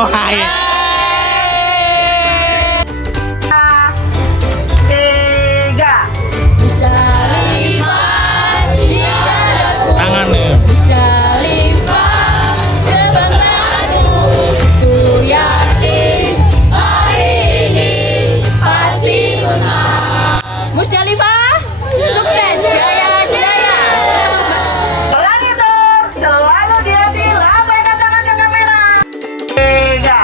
Ayo hai. Tiga. Tangan nih. Musdalifah, sukses, jaya, jaya. Pelangi terus selalu di hati. Lambaikan tangan ke kamera. Tiga.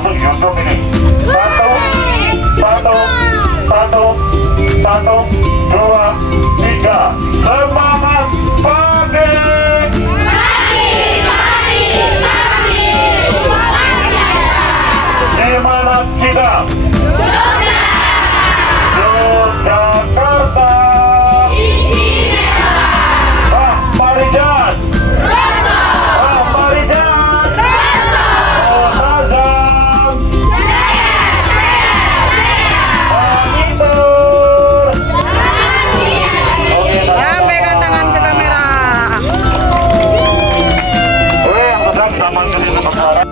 untuk YouTube ini. Satu, dua, tiga. Semangat pagi. Di mana kita? Yogyakarta. Marijan. Marijan. Tazam. Manipur. Lambaikan tangan ke kamera. Yang sedang sama kali kebakaran.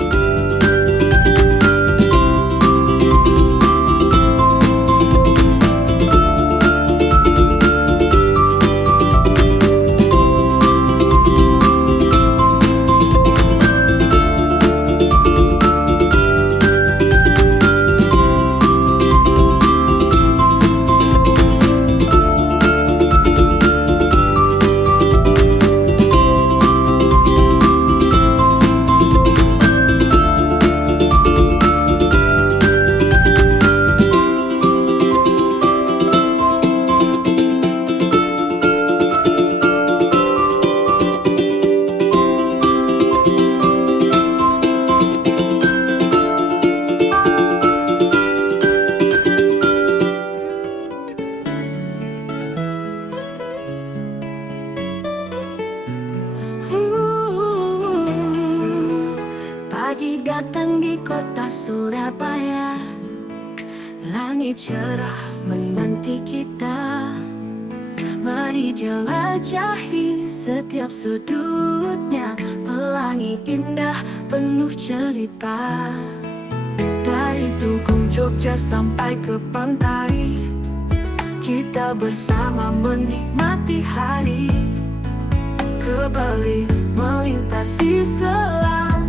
Pagi datang di kota Surabaya, langit cerah menanti kita. Mari jelajahi setiap sudutnya, pelangi indah penuh cerita. Dari Tugu Jogja sampai ke pantai, kita bersama menikmati hari. Ke Bali melintasi selat,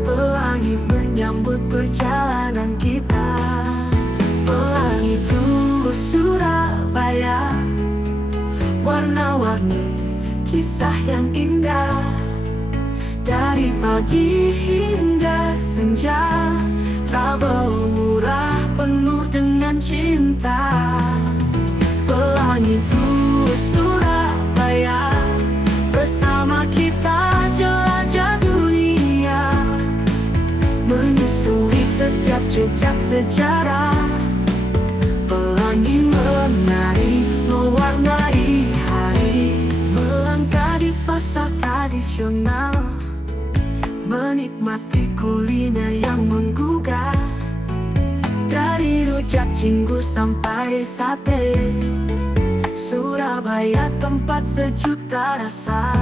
pelangi menyambut perjalanan kita. Pelangi itu Surabaya, warna-warni kisah yang indah. Dari pagi hingga senja, travel murah penuh dengan cinta. Pelangi itu Surabaya, bersama kita jelajah dunia, menyusuri setiap jejak sejarah. Pelangi menari, mewarnai hari, melangkah di pasar tradisional, menikmati kuliner yang menggugah. Dari rujak Cinggu sampai sate, Surabaya tempat sejuta rasa.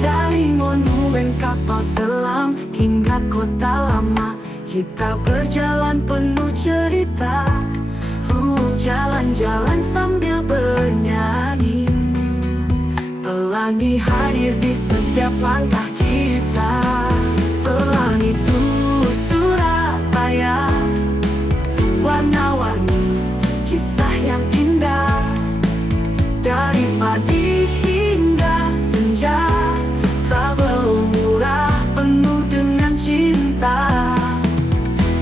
Dari monumen kapal selam hingga kota lama, kita berjalan penuh cerita. Jalan-jalan sambil bernyanyi, pelangi hadir di setiap langkah kita. Pelangi itu Surabaya, warna-warni kisah yang indah. Dari pagi hingga senja, travel murah penuh dengan cinta.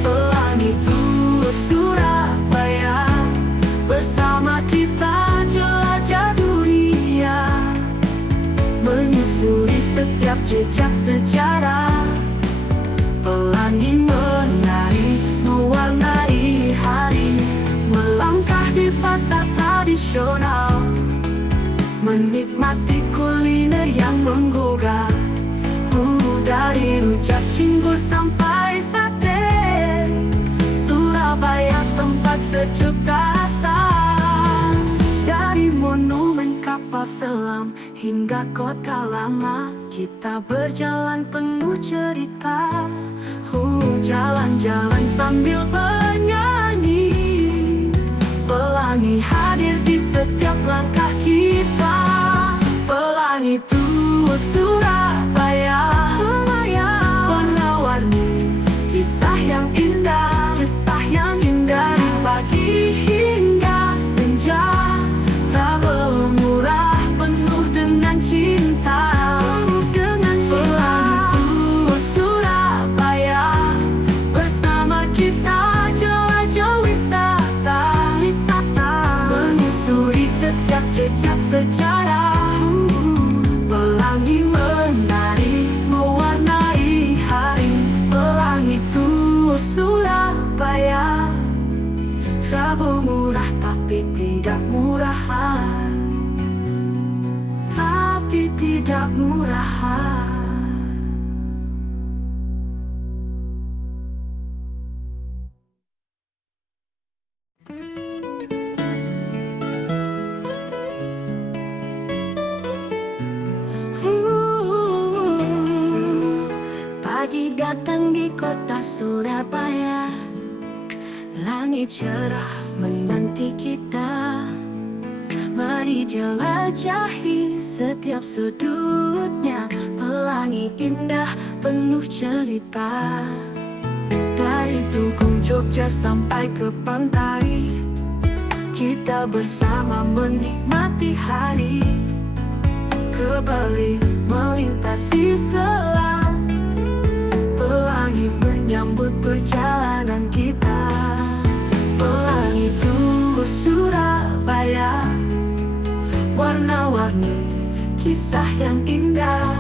Pelangi itu Surabaya, bersama kita jelajah dunia, menyusuri setiap jejak sejarah. Pelangi menari, mewarnai hari, melangkah di pasar tradisional, menikmati kuliner yang menggugah. Dari rujak Cinggu sampai sate, Surabaya tempat sejuta rasa. Dari monumen kapal selam hingga kota lama, kita berjalan penuh cerita. Jalan-jalan sambil bernyanyi, pelangi hadir di setiap langkah kita. Pelangi itu Surabaya, warna-warni kisah yang indah. Kisah yang indah dari pagi hingga senja, travel murah penuh dengan cinta. Pelangi itu Surabaya, tapi tidak murahan. Tapi tidak murahan. Pagi datang di kota Surabaya, langit cerah menanti kita. Mari jelajahi setiap sudutnya, pelangi indah penuh cerita. Dari Tugu Jogja sampai ke pantai, kita bersama menikmati hari. Ke Bali melintasi selang, pelangi menyambut perjalanan kita. Pelangi Tugu Surabaya, warna-warni kisah yang indah.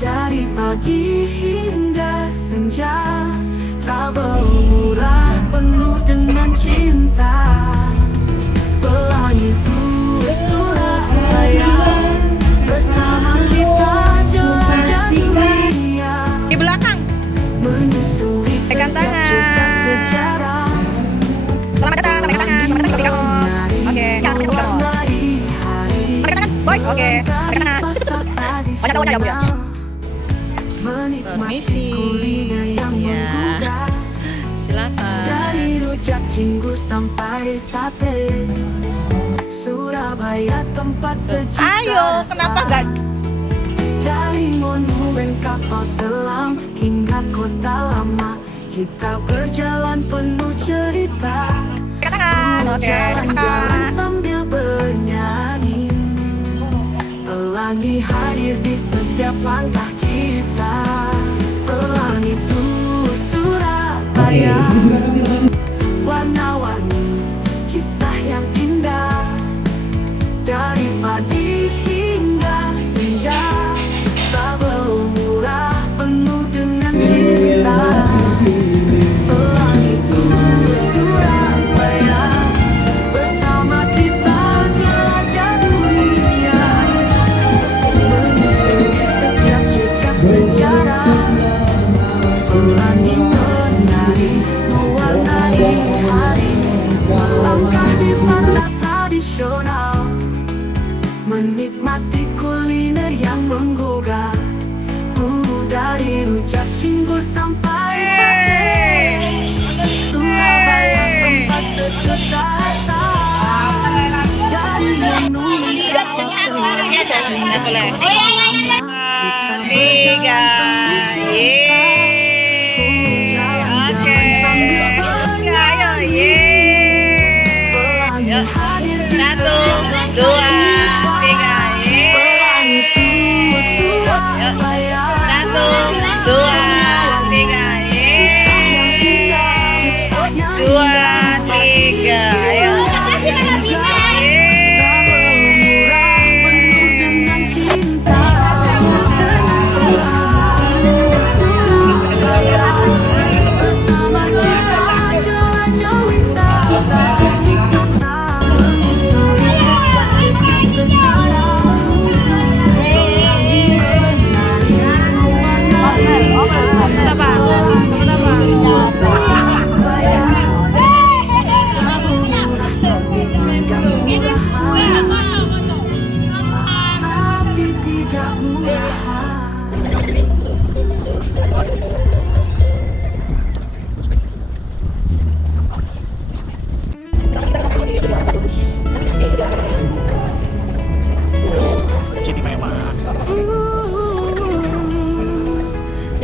Dari pagi hingga senja, travel murah penuh dengan cinta. Pelangi Tugu Surabaya, bersama kita jelajah dunia. Di belakang. Menyusuri Pegang setiap tangan. jejak sejarah. Selamat datang, pegang tangan, pegang tangan ketika om. Oke, ya, pegang tangan. Pegang tangan, boys. Oke, pegang tangan. Banyak tahunnya ya, Bu ya. Menikmati kuliner yang menggugah. Silakan. Dari rujak cingur sampai sate, Surabaya tempat sejuta Ayo, rasa. kenapa gak? Dari monumen kapal selam hingga kota lama, kita berjalan penuh cerita. Pegang tangan. Oke, pegang Jalan-jalan tangan. sambil bernyanyi, pelangi hadir di setiap langkah kita. Pelangi Tugu Surabaya, warna-warni kisah yang indah. Dari pagi hingga senja, travel murah penuh dengan cinta. Pelangi Tugu Surabaya, bersama kita jelajah dunia. Menyusuri setiap jejak sejarah, pelangi menari mewarnai hari. Melangkah di pasar tradisional, menikmati kuliner yang menggugah. Dari rujak cingur sampai sate, Surabaya tempat sejuta rasa. Dari monumen kapal selam hingga kota lama, kita berjalan penuh cerita. Jalan-jalan sambil bernyanyi, pelangi hadir di setiap langkah kita. Pelangi Tugu Surabaya, kisah yang indah, kisah yang indah. Travel murah penuh dengan cinta. Tugu Surabaya, bersama kita jelajah wisata. Menyusuri setiap jejak sejarah, pelangi menari mewarnai hari. Tugu Surabaya, travel murah tapi tidak murahan. Tapi tidak murahan.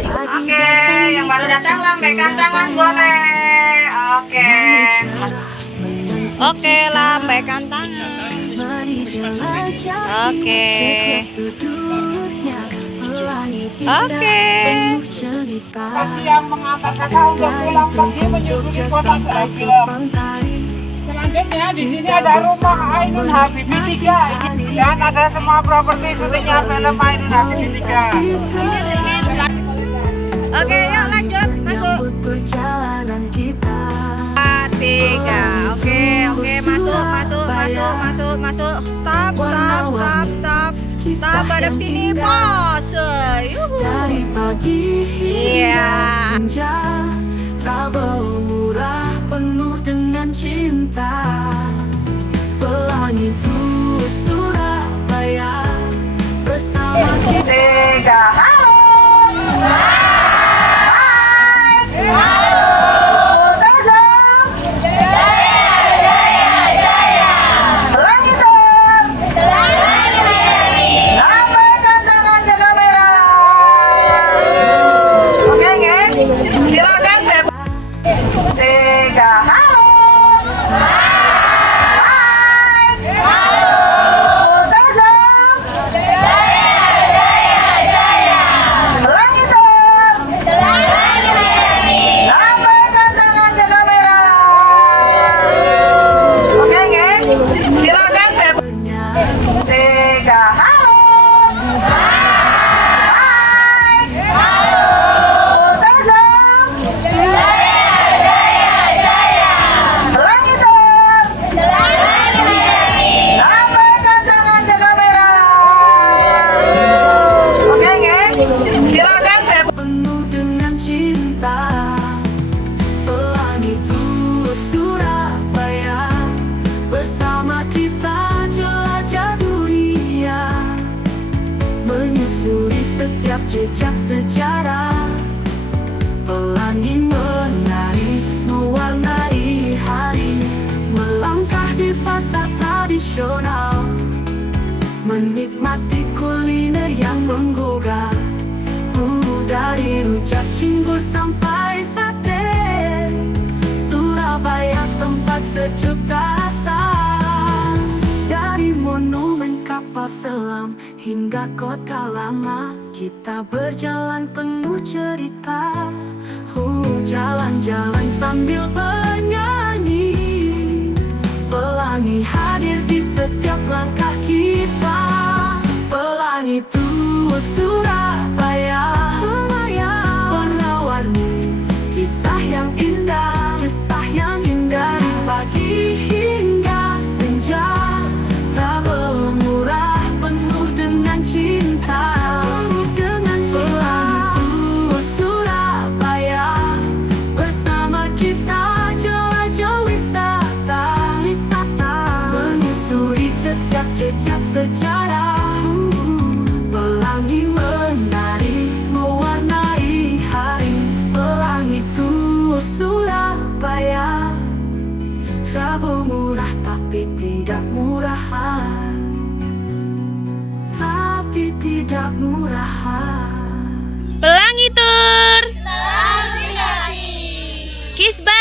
Oke, yang baru datang lambaikan tangan boleh. Oke. Oke, lambaikan tangan. Mari jelajahi Oke. setiap sudutnya, pelangi indah Oke. penuh cerita. Yang mengantarkan saya untuk Dari pulang pergi Tugu menyusuri Jogja kota sampai ke Brazil. pantai, Selanjutnya di sini ada rumah Ainun Habibie 3 dan ada semua properti syutingnya film Ainun Habibie 3. kasih sayang, Oke, yuk lanjut masuk. menyambut perjalanan kita. 3. Oke, masuk. masuk. Stop, stop, stop, stop. Stop, hadap sini, pose. Yuhu. Dari pagi hingga Iya. senja, travel murah penuh dengan cinta. Pelangi Tour Surabaya bersama kita. 3, halo. Penuh dengan cinta. Pelangi Tour Surabaya bersama kita jelajah dunia, menyusuri setiap jejak sejarah. Pelangi menari, mewarnai hari, melangkah di pasar tradisional, menikmati kuliner yang menggugah. Dari rujak cingur sampai sate, Surabaya tempat sejuta rasa. Dari monumen kapal selam hingga kota lama, kita berjalan penuh cerita. Jalan-jalan sambil bernyanyi, pelangi hadir di setiap langkah kita. Pelangi Tour Surabaya, warna-warni, kisah yang indah dari pagi hingga senja. Travel murah penuh dengan cinta. Pelangi Tour Surabaya bersama kita jelajah wisata, menyusuri setiap jejak sejarah. Pelangi menari, mewarnai hari, pelangi Tour Surabaya. Travel murah tapi tidak murahan, tapi tidak murahan. Pelangi Tour. Kisbah.